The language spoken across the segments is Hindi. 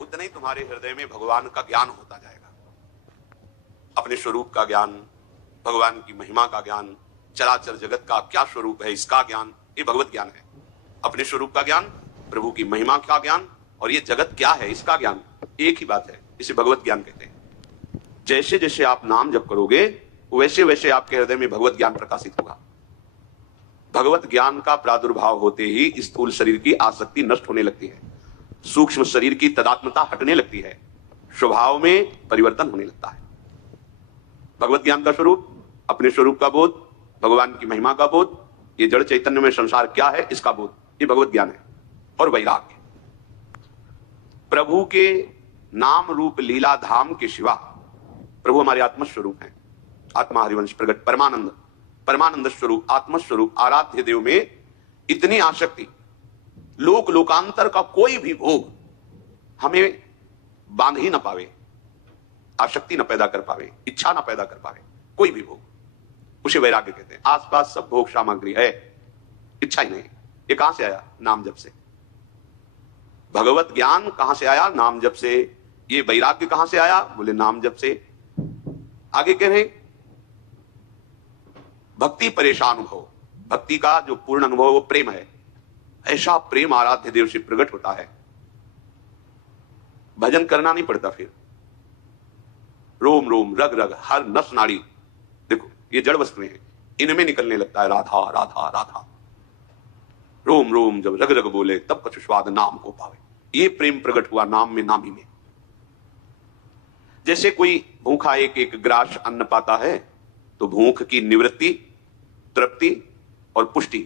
उतना ही तुम्हारे हृदय में भगवान का ज्ञान होता जाएगा। अपने स्वरूप का ज्ञान, भगवान की महिमा का ज्ञान, चराचर जगत का क्या स्वरूप है इसका ज्ञान, ये भगवत ज्ञान है। अपने स्वरूप का ज्ञान, प्रभु की महिमा का ज्ञान और ये जगत क्या है इसका ज्ञान, एक ही बात है, इसे भगवत ज्ञान कहते हैं। जैसे जैसे आप नाम जप करोगे वैसे वैसे आपके हृदय में भगवत ज्ञान प्रकाशित होगा। भगवत ज्ञान का प्रादुर्भाव होते ही स्थूल शरीर की आसक्ति नष्ट होने लगती है, सूक्ष्म शरीर की तदात्मता हटने लगती है, स्वभाव में परिवर्तन होने लगता है। भगवत ज्ञान का स्वरूप, अपने स्वरूप का बोध, भगवान की महिमा का बोध, ये जड़ चैतन्य में संसार क्या है इसका बोध, ये भगवत ज्ञान है। और वैराग्य, प्रभु के नाम रूप लीला धाम के सिवा प्रभु हमारे आत्मस्वरूप हैं। आत्मा हरिवंश प्रगट परमानंद, परमानंद स्वरूप, आत्मस्वरूप, आराध्य देव में इतनी आसक्ति, लोक लोकांतर का कोई भी भोग हमें बांध ही ना पावे, आसक्ति न पैदा कर पावे, इच्छा न पैदा कर पावे, कोई भी भोग, उसे वैराग्य कहते हैं। आसपास सब भोग सामग्री है, इच्छा ही नहीं। ये कहां से आया? नाम जप से। भगवत ज्ञान कहां से आया? नाम जप से। ये वैराग्य कहां से आया? बोले नाम जप से। आगे कह रहे भक्ति परेशान अनुभव, भक्ति का जो पूर्ण अनुभव वो प्रेम है। ऐसा प्रेम आराध्य देव से प्रकट होता है, भजन करना नहीं पड़ता, फिर रोम रोम रग रग हर नस नाड़ी, देखो ये जड़ वस्तुएं हैं, इनमें निकलने लगता है राधा राधा राधा। रोम रोम जब रग रग बोले तब कछु स्वाद नाम को पावे। ये प्रेम प्रकट हुआ नाम में, नामी में। जैसे कोई भूखा एक एक ग्रास अन्न पाता है तो भूख की निवृत्ति, तृप्ति और पुष्टि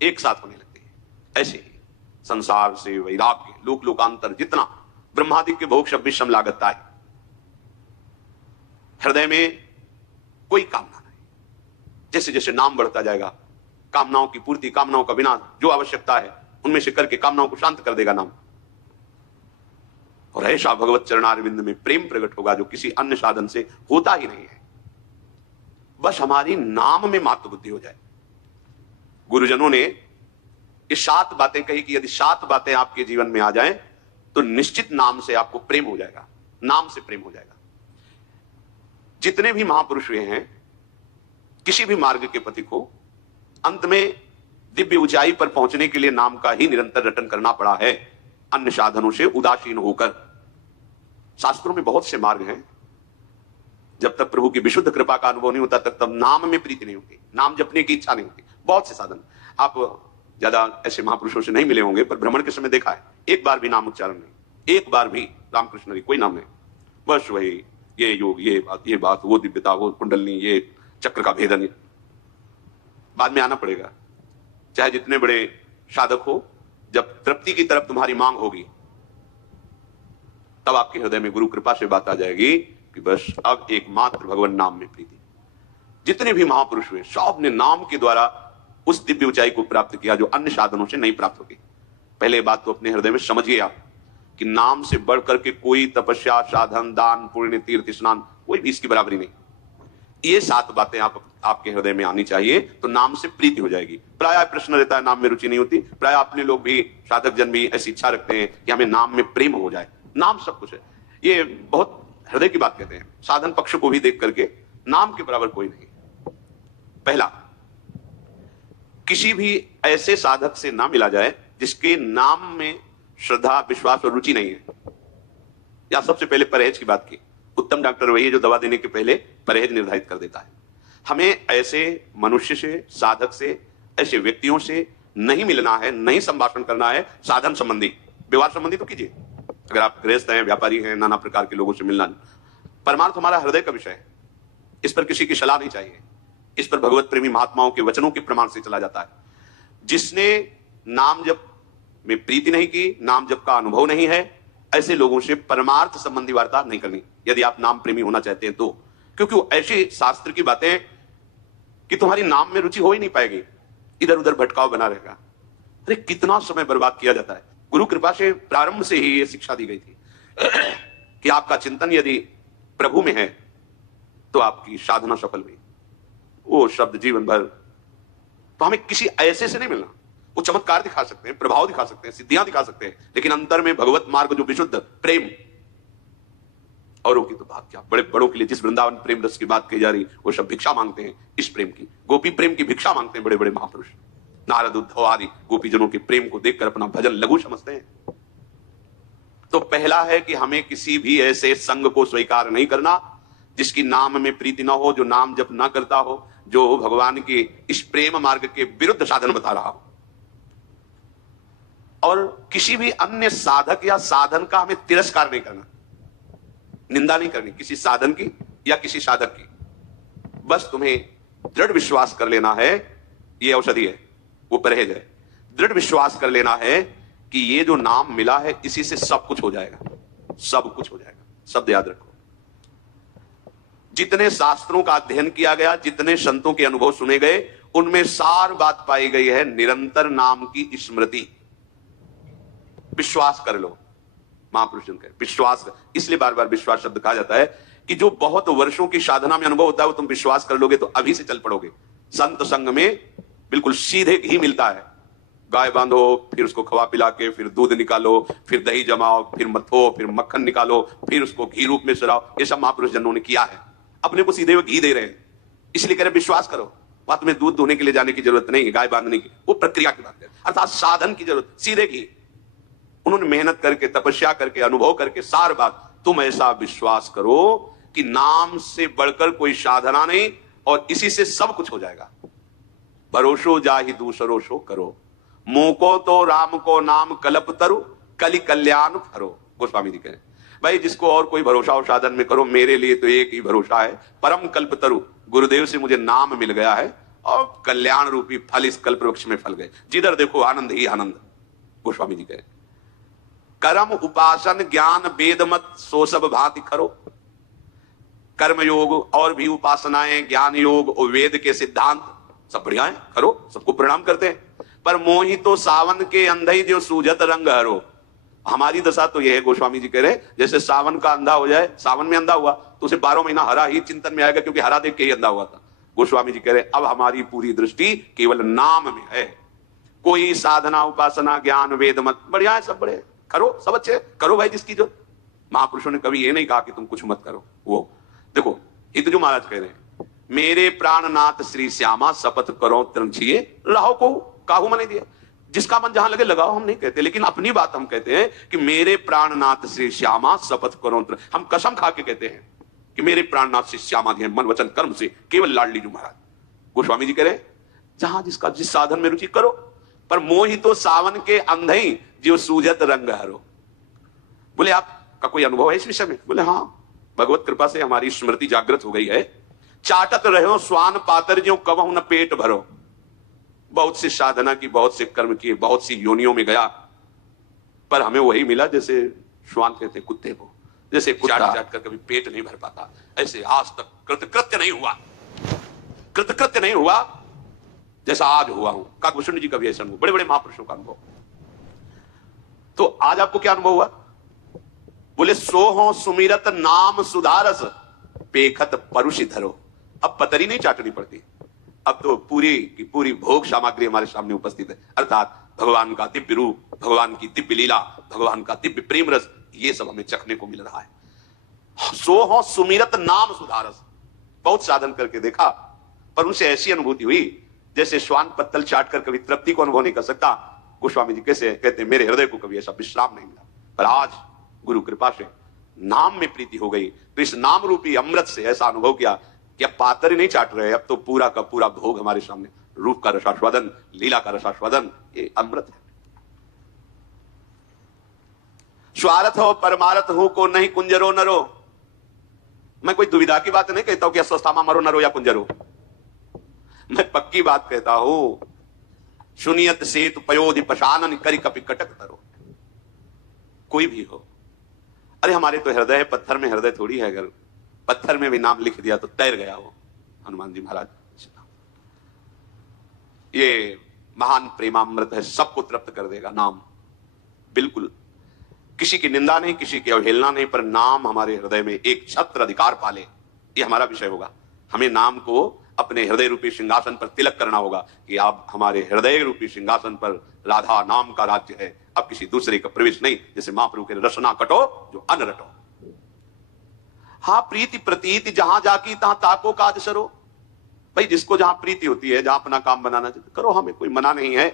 एक साथ होने लगती है। ऐसे ही संसार से वैराग्य, लोक लोकांतर जितना ब्रह्मादि के भोग सब विषम लागता है, हृदय में कोई कामना नहीं। जैसे जैसे नाम बढ़ता जाएगा, कामनाओं की पूर्ति, कामनाओं का विनाश, जो आवश्यकता है उनमें से करके कामनाओं को शांत कर देगा नाम। और ऐसा भगवत चरणारविंद में प्रेम प्रकट होगा जो किसी अन्य साधन से होता ही नहीं है। बस हमारी नाम में मात्र बुद्धि हो जाए। गुरुजनों ने ये 7 बातें कही कि यदि 7 बातें आपके जीवन में आ जाएं तो निश्चित नाम से आपको प्रेम हो जाएगा, नाम से प्रेम हो जाएगा। जितने भी महापुरुष हुए हैं, किसी भी मार्ग के पथिक हो, अंत में दिव्य ऊंचाई पर पहुंचने के लिए नाम का ही निरंतर रटन करना पड़ा है, अन्य साधनों से उदासीन होकर। शास्त्रों में बहुत से मार्ग हैं, जब तक प्रभु की विशुद्ध कृपा का अनुभव नहीं होता तक तब नाम में प्रीति नहीं होती, नाम जपने की इच्छा नहीं होती। बहुत से साधन, आप ज्यादा ऐसे महापुरुषों से नहीं मिले होंगे, पर भ्रमण के समय देखा है, एक बार भी नाम उच्चारण नहीं, एक बार भी रामकृष्ण कोई नाम नहीं, बस वही ये योग, ये बात, वो दिव्यता, वो कुंडलनी, ये चक्र का भेदन। बाद में आना पड़ेगा, चाहे जितने बड़े साधक हो, जब तृप्ति की तरफ तुम्हारी मांग होगी तब आपके हृदय में गुरु कृपा से बात आ जाएगी कि बस अब एकमात्र भगवान नाम में प्रीति। जितने भी महापुरुष हुए सब ने नाम के द्वारा उस दिव्य ऊंचाई को प्राप्त किया जो अन्य साधनों से नहीं प्राप्त होगी। पहले बात तो अपने हृदय में समझिए आप कि नाम से बढ़कर के कोई तपस्या, साधन, दान, पुण्य, तीर्थ स्नान, कोई भी इसकी बराबरी नहीं। ये 7 बातें आपके हृदय में आनी चाहिए तो नाम से प्रीति हो जाएगी। प्रायः प्रश्न रहता है, नाम में रुचि नहीं होती। प्रायः अपने लोग भी, साधक जन भी ऐसी इच्छा रखते हैं कि हमें नाम में प्रेम हो जाए। नाम सब कुछ है, ये बहुत हृदय की बात कहते हैं। साधन पक्ष को भी देख करके नाम के बराबर कोई नहीं। पहला, किसी भी ऐसे साधक से ना मिला जाए जिसके नाम में श्रद्धा, विश्वास और रुचि नहीं है। या सबसे पहले परहेज की बात की। उत्तम डॉक्टर वही है जो दवा देने के पहले परहेज निर्धारित कर देता है। हमें ऐसे मनुष्य से, साधक से, ऐसे व्यक्तियों से नहीं मिलना है, नहीं संभाषण करना है। साधन संबंधी, व्यवहार संबंधी तो कीजिए, अगर आप गृहस्थ हैं, व्यापारी हैं, नाना प्रकार के लोगों से मिलना। परमार्थ हमारा हृदय का विषय है, इस पर किसी की सलाह नहीं चाहिए। इस पर भगवत प्रेमी महात्माओं के वचनों के प्रमाण से चला जाता है। जिसने नाम जप में प्रीति नहीं की, नाम जप का अनुभव नहीं है, ऐसे लोगों से परमार्थ संबंधी वार्ता नहीं करनी, यदि आप नाम प्रेमी होना चाहते हैं तो। क्योंकि वो ऐसी शास्त्र की बातें कि तुम्हारी नाम में रुचि हो ही नहीं पाएगी, इधर उधर भटकाव बना रहेगा। अरे कितना समय बर्बाद किया जाता है। गुरु कृपा से प्रारंभ से ही ये शिक्षा दी गई थी कि आपका चिंतन यदि प्रभु में है तो आपकी साधना सफल हुई। वो शब्द जीवन भर, तो हमें किसी ऐसे से नहीं मिलना। वो चमत्कार दिखा सकते हैं, प्रभाव दिखा सकते हैं, सिद्धियां दिखा सकते हैं, लेकिन अंतर में भगवत मार्ग जो विशुद्ध प्रेम, औरों की तो बात क्या, बड़े बड़ों के लिए जिस वृंदावन प्रेम रस की बात कही जा रही, वो सब भिक्षा मांगते हैं इस प्रेम की, गोपी प्रेम की भिक्षा मांगते हैं बड़े बड़े महापुरुष। नारद उद्धव आदि गोपीजनों के प्रेम को देखकर अपना भजन लघु समझते हैं। तो पहला है कि हमें किसी भी ऐसे संग को स्वीकार नहीं करना जिसकी नाम में प्रीति ना हो, जो नाम जप ना करता हो, जो भगवान के इस प्रेम मार्ग के विरुद्ध साधन बता रहा हो। और किसी भी अन्य साधक या साधन का हमें तिरस्कार नहीं करना, निंदा नहीं करनी किसी साधन की या किसी साधक की। बस तुम्हें दृढ़ विश्वास कर लेना है, ये औषधि है, वो परहेज है। दृढ़ विश्वास कर लेना है कि ये जो नाम मिला है इसी से सब कुछ हो जाएगा, सब कुछ हो जाएगा। शब्द याद रखो, जितने शास्त्रों का अध्ययन किया गया, जितने संतों के अनुभव सुने गए, उनमें सार बात पाई गई है निरंतर नाम की स्मृति। विश्वास कर लो, महापुरुष जन कहे विश्वास कर, इसलिए बार बार विश्वास शब्द कहा जाता है कि जो बहुत वर्षों की साधना में अनुभव होता है वो तुम विश्वास कर लोगे तो अभी से चल पड़ोगे। संत संग में बिल्कुल सीधे घी मिलता है, गाय बांधो, फिर उसको खवा पिला के, फिर दूध निकालो, फिर दही जमाओ, फिर मथो, फिर मक्खन निकालो, फिर उसको घी रूप में सराओ। ये सब महापुरुष जनों ने किया है, अपने को सीधे हुए घी दे रहे हैं, इसलिए कह रहे विश्वास करो। बात तुम्हें दूध धोने के लिए जाने की जरूरत नहीं है, गाय बांधने की, वो प्रक्रिया की बात है, अर्थात साधन की जरूरत, सीधे घी। उन्होंने मेहनत करके, तपस्या करके, अनुभव करके, सार बात तुम ऐसा विश्वास करो कि नाम से बढ़कर कोई साधना नहीं और इसी से सब कुछ हो जाएगा। भरोसो जाहि दूसरो सो करो, मोको तो राम को नाम कल्प तरु, कलि कल्याण फरो। गोस्वामी जी कहे भाई जिसको और कोई भरोसा और साधन में करो, मेरे लिए तो एक ही भरोसा है, परम कल्प तरु, गुरुदेव से मुझे नाम मिल गया है और कल्याण रूपी फल इस कल्प वृक्ष में फल गए, जिधर देखो आनंद ही आनंद। गोस्वामी जी कहे कर्म उपासन ज्ञान वेद मत सो सब भांति करो। कर्म योग और भी उपासनाएं, ज्ञान योग और वेद के सिद्धांत सब बढ़िया है, करो, सबको प्रणाम करते हैं। पर मोही तो सावन के अंधे जो सूझत रंग हरो। हमारी दशा तो यह है, गोस्वामी जी कह रहे जैसे सावन का अंधा हो जाए, सावन में अंधा हुआ तो उसे 12 महीना हरा ही चिंतन में आएगा, क्योंकि हरा देख के ही अंधा हुआ था। गोस्वामी जी कह रहे अब हमारी पूरी दृष्टि केवल नाम में है। कोई साधना उपासना ज्ञान वेद मत बढ़िया है, सब बड़े करो, सब अच्छे करो भाई, जिसकी जो। महापुरुषों ने कभी ये नहीं कहा कि तुम कुछ मत करो। वो देखो हित जो महाराज कह रहे हैं, मेरे प्राणनाथ श्री श्यामा शपथ करो त्रंछिए राहो को काहू मने दिए। जिसका मन जहां लगे लगाओ, हम नहीं कहते, लेकिन अपनी बात हम कहते हैं कि मेरे प्राणनाथ श्री श्यामा शपथ करो। हम कसम खा के कहते हैं कि मेरे प्राणनाथ श्री श्यामा जी मन वचन कर्म से केवल लाडली जो महाराज। गोस्वामी जी कह रहे जहां जिसका जिस साधन में रुचि करो, पर मोहि तो सावन के अंधे जो सूझत रंग हरो। बोले आपका कोई अनुभव है इस विषय में? बोले हाँ, भगवत कृपा से हमारी स्मृति जागृत हो गई है। चाटत रहो स्वान पातर जो कबहु न पेट भरो। बहुत सी साधना की, बहुत से कर्म किए, बहुत सी योनियों में गया, पर हमें वही मिला जैसे श्वान कहते कुत्ते को, जैसे कुत्ता चाट कर कभी पेट नहीं भर पाता, ऐसे आज तक कृतकृत्य नहीं हुआ, कृतकृत्य नहीं हुआ जैसा आज हुआ हूं। काकभूषण जी का भी ऐसा अनुभव, बड़े बड़े महापुरुषों का अनुभव। तो आज आपको क्या अनुभव हुआ? बोले सो हो सुमिरत नाम सुधारस पेखत परुषि धरो। अब पतरी नहीं चाटनी पड़ती, अब तो पूरी की पूरी भोग सामग्री हमारे सामने उपस्थित है, अर्थात भगवान का दिव्य रूप, भगवान की दिव्य लीला, भगवान का दिव्य प्रेम रस, ये सब हमें चखने को मिल रहा है। सो हो सुमिरत नाम सुधारस। बहुत साधन करके देखा, पर उनसे ऐसी अनुभूति हुई जैसे श्वान पत्तल चाट कर कभी तृप्ति को अनुभव नहीं कर सकता। गोस्वामी जी कैसे कहते मेरे हृदय को कभी ऐसा विश्राम नहीं मिला, पर आज गुरु कृपा से नाम में प्रीति हो गई, तो इस नाम रूपी अमृत से ऐसा अनुभव किया कि अब पातर ही नहीं चाट रहे, अब तो पूरा का पूरा भोग हमारे सामने, रूप का रसास्वादन, लीला का रसास्वादन, ये अमृत है। स्वार्थ हो परमार्थ हो को नहीं कुंजरो नरो। मैं कोई दुविधा की बात नहीं कहता हूं कि अस्वस्थामा मरो नरो या कुंजरो, मैं पक्की बात कहता हूं। सुनियत सेतु पयोधि पशानन करि कपि कटक तरो। कोई भी हो, अरे हमारे तो हृदय है, पत्थर में हृदय थोड़ी है, अगर पत्थर में भी नाम लिख दिया तो तैर गया वो। हनुमान जी महाराज, ये महान प्रेमामृत है, सबको तृप्त कर देगा नाम। बिल्कुल किसी की निंदा नहीं, किसी की अवहेलना नहीं, पर नाम हमारे हृदय में एक छत्र अधिकार पाले, ये हमारा विषय होगा। हमें नाम को अपने हृदय रूपी सिंहासन पर तिलक करना होगा कि अब हमारे हृदय रूपी सिंहासन पर राधा नाम का राज्य है, अब किसी दूसरे का प्रवेश नहीं। जैसे महाप्रभु के रसना कटो जो अन्न रटो। हाँ, प्रीति प्रतीति जहां जाकी तहां ताको काज सरो। भाई जिसको जहां प्रीति होती है, जहां अपना काम बनाना चाहते करो, हमें कोई मना नहीं है।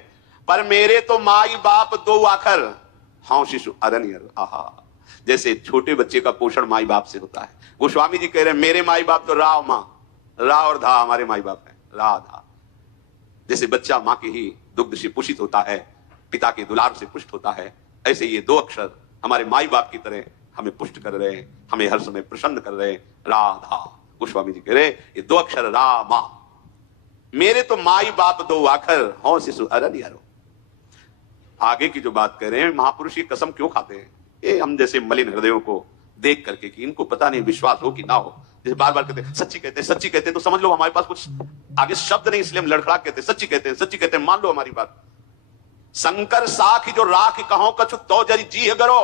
पर मेरे तो माई बाप दो आखर, हाँ शिशु अरण्य। आहा, जैसे छोटे बच्चे का पोषण माई बाप से होता है। गोस्वामी जी कह रहे हैं मेरे माई बाप तो रा मां, रा और धा हमारे माई बाप है, राधा। जैसे बच्चा मां के ही दुग्ध से पुष्ट होता है, पिता के दुलार से पुष्ट होता है, ऐसे ये दो अक्षर हमारे माई बाप की तरह हमें पुष्ट कर रहे हैं, हमें हर समय प्रसन्न कर रहे हैं, राधा। गोस्वामी जी कह रहे ये दो अक्षर रा मां, मेरे तो माई बाप दो आखर, हो शिशु अरण्य। आगे की जो बात कह रहे हैं, महापुरुष ये कसम क्यों खाते हैं? ये हम जैसे मलिन हृदयों को देख करके कि इनको पता नहीं विश्वास हो कि ना हो, जैसे बार बार कहते हैं सच्ची कहते हैं, सच्ची कहते हैं, तो समझ लो हमारे पास कुछ आगे शब्द नहीं, इसलिए हम लड़खड़ा कहते हैं सच्ची कहते हैं, सच्ची कहते हैं, मान लो हमारी बात। शंकर साख जो राख कहो कछु तो जरी जी करो,